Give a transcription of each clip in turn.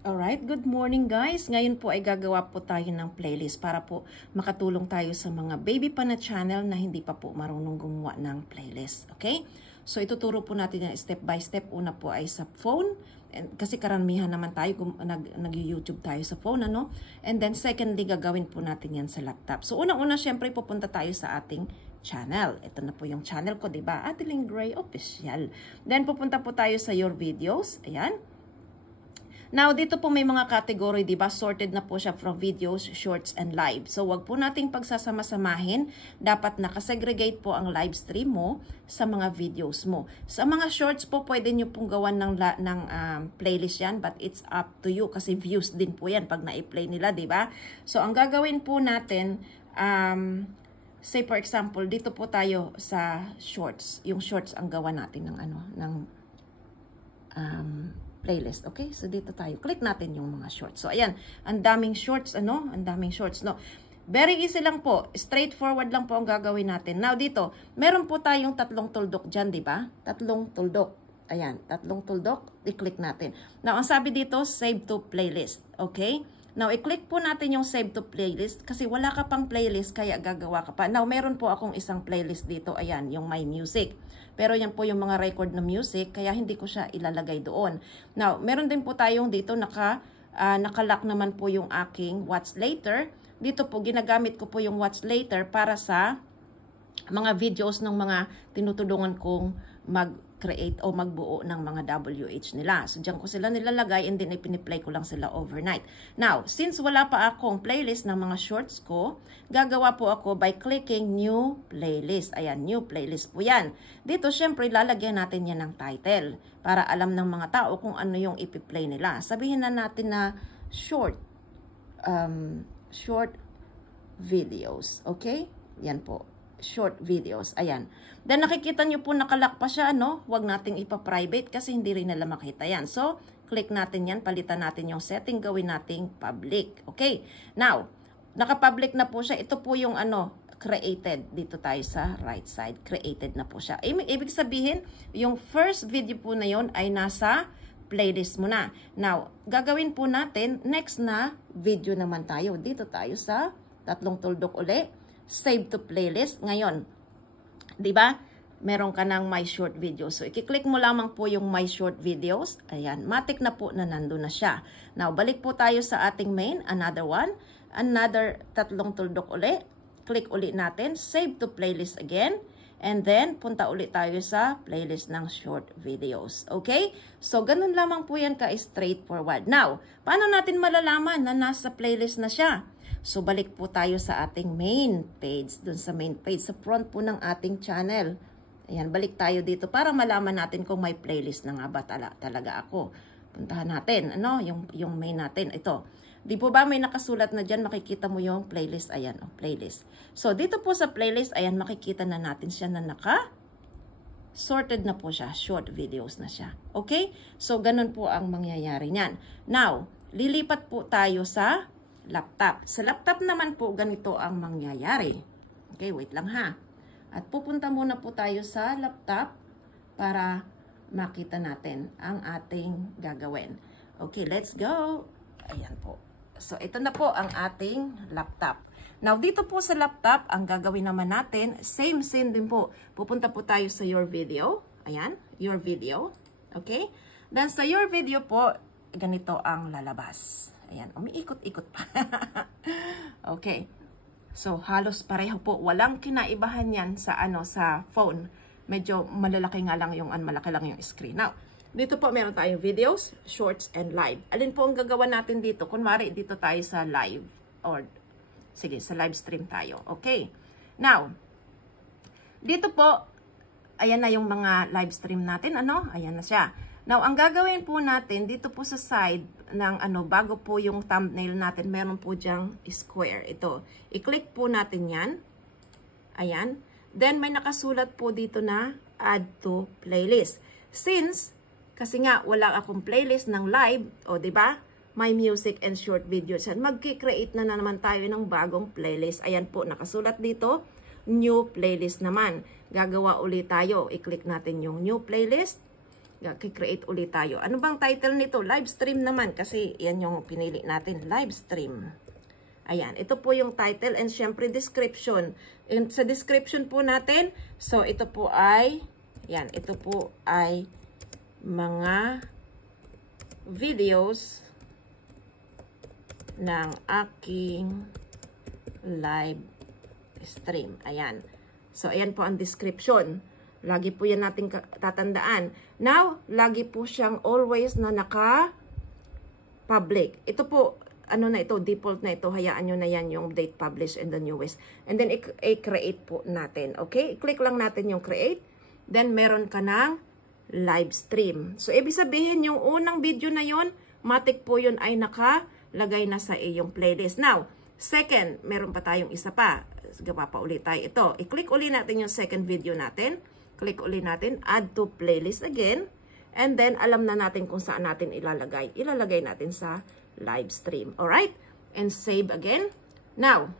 Alright, good morning guys. Ngayon po ay gagawa po tayo ng playlist para po makatulong tayo sa mga baby pa na channel na hindi pa po marunong gumawa ng playlist. Okay? So ituturo po natin yan step by step. Una po ay sa phone. Kasi karamihan naman tayo nag-YouTube tayo sa phone, ano? And then secondly, gagawin po natin yan sa laptop. So unang-una, syempre pupunta tayo sa ating channel. Ito na po yung channel ko, 'di ba? Ateling Gray Official. Then pupunta po tayo sa your videos. Ayan. Now, dito po may mga category, diba? Sorted na po siya from videos, shorts, and live. So, wag po nating pagsasama-samahin. Dapat nakasegregate po ang live stream mo sa mga videos mo. Sa mga shorts po, pwede nyo pong gawan ng playlist yan, but it's up to you kasi views din po yan pag na-play nila, diba? So, ang gagawin po natin, say for example, dito po tayo sa shorts. Yung shorts ang gawa natin ng playlist. Okay? So, dito tayo. Click natin yung mga shorts. So, ayan. Ang daming shorts, ano? Ang daming shorts, no? Very easy lang po. Straightforward lang po ang gagawin natin. Now, dito, meron po tayong tatlong tuldok dyan, di ba? Tatlong tuldok. Ayan. Tatlong tuldok. I-click natin. Now, ang sabi dito, save to playlist. Okay? Now, i-click po natin yung save to playlist kasi wala ka pang playlist kaya gagawa ka pa. Now, meron po akong isang playlist dito. Ayan, yung My Music. Pero yan po yung mga record na music kaya hindi ko siya ilalagay doon. Now, meron din po tayong dito nakalock naman po yung aking Watch Later. Dito po, ginagamit ko po yung Watch Later para sa mga videos ng mga tinutulungan kong mag-create o magbuo ng mga WH nila. So, dyan ko sila nilalagay and then ipiniplay ko lang sila overnight. Now, since wala pa akong playlist ng mga shorts ko, gagawa po ako by clicking New Playlist. Ayan, New Playlist po yan. Dito, syempre, lalagyan natin yan ng title para alam ng mga tao kung ano yung ipiplay nila. Sabihin na natin na short videos. Okay? Yan po. Short videos. Ayan. Then nakikita nyo po nakalock pa siya, no? Huwag nating ipa-private kasi hindi rin nila makita yan. So, click natin yan. Palitan natin yung setting. Gawin nating public. Okay. Now, naka-public na po siya. Ito po yung created. Dito tayo sa right side. Created na po siya. Ibig sabihin, yung first video po na yon ay nasa playlist mo na. Now, gagawin po natin, next na video naman tayo. Dito tayo sa tatlong tuldok uli. Save to playlist. Ngayon, di ba? Meron ka ng My Short Videos. So, i-click mo lamang po yung My Short Videos. Ayan, matik na po na nandun na siya. Now, balik po tayo sa ating main. Another one. Another tatlong tuldok uli. Click uli natin. Save to playlist again. And then, punta ulit tayo sa playlist ng short videos. Okay? So, ganun lamang po yan ka-straightforward. Now, paano natin malalaman na nasa playlist na siya? So, balik po tayo sa ating main page. Dun sa main page, sa front po ng ating channel. Ayan, balik tayo dito para malaman natin kung may playlist na nga ba talaga ako. Puntahan natin, yung main natin. Ito. Di po ba may nakasulat na dyan, makikita mo yung playlist. Ayan, playlist. So, dito po sa playlist, ayan, makikita na natin siya na sorted na po siya. Short videos na siya. Okay? So, ganun po ang mangyayari niyan. Now, lilipat po tayo sa laptop. Sa laptop naman po, ganito ang mangyayari. Okay, wait lang ha. At pupunta muna po tayo sa laptop para makita natin ang ating gagawin. Okay, let's go. Ayan po. So, ito na po ang ating laptop. Now, dito po sa laptop, ang gagawin naman natin, same scene din po. Pupunta po tayo sa your video. Ayan, your video. Okay? Then, sa your video po, ganito ang lalabas. Ayan, umiikot-ikot pa. Okay. So, halos pareho po. Walang kinaibahan yan sa phone. Medyo malalaki nga lang malaki lang yung screen. Now, dito po meron tayong videos, shorts, and live. Alin po ang gagawa natin dito? Kunwari, dito tayo sa live. Sige, sa live stream tayo. Okay. Now, dito po, ayan na yung mga live stream natin. Ayan na siya. Now, ang gagawin po natin, dito po sa side ng bago po yung thumbnail natin, meron po dyang square. Ito. I-click po natin yan. Ayan. Then, may nakasulat po dito na add to playlist. Since, kasi nga, wala akong playlist ng live, diba? My Music and Short Videos. Mag-create na naman tayo ng bagong playlist. Ayan po, nakasulat dito, new playlist naman. Gagawa ulit tayo. I-click natin yung new playlist. Create ulit tayo. Ano bang title nito? Live stream naman kasi yan yung pinili natin. Live stream. Ayan, ito po yung title and syempre description. And sa description po natin, so ito po ay, yan, ito po ay mga videos ng aking live stream. Ayan. So, ayan po ang description. Lagi po yan natin tatandaan. Now, lagi po siyang always na naka-public. Ito po, ano na ito, default na ito, hayaan nyo na yan yung date published and the newest. And then, i-create po natin. Okay? I-click lang natin yung create. Then, meron ka ng live stream. So, ibig sabihin, yung unang video na yon, matik po yun ay nakalagay na sa iyong playlist. Now, second, meron pa tayong isa pa. Gapa pa ulit tayo ito. I-click ulit natin yung second video natin. Click ulit natin, add to playlist again. And then, alam na natin kung saan natin ilalagay. Ilalagay natin sa live stream. Alright? And save again. Now,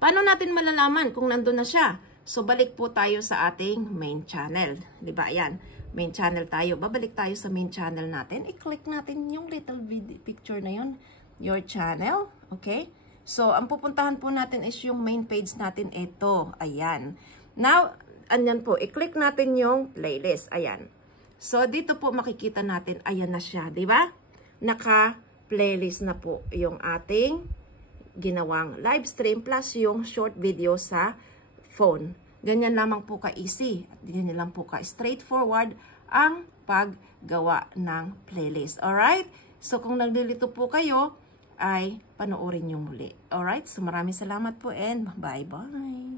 paano natin malalaman kung nandun na siya? So, balik po tayo sa ating main channel. Diba? Ayan. Main channel tayo. Babalik tayo sa main channel natin. I-click natin yung little video, picture na yun. Your channel. Okay? So, ang pupuntahan po natin is yung main page natin. Ito. Ayan. Now, andyan po. I-click natin yung playlist. Ayan. So, dito po makikita natin. Ayan na siya. Diba? Naka-playlist na po yung ating ginawang live stream plus yung short video sa phone. Ganyan lamang po ka-easy. Ganyan lang po ka-straightforward ang paggawa ng playlist. Alright? So, kung naglilito po kayo, ay panoorin nyo muli. Alright? So, maraming salamat po and bye-bye.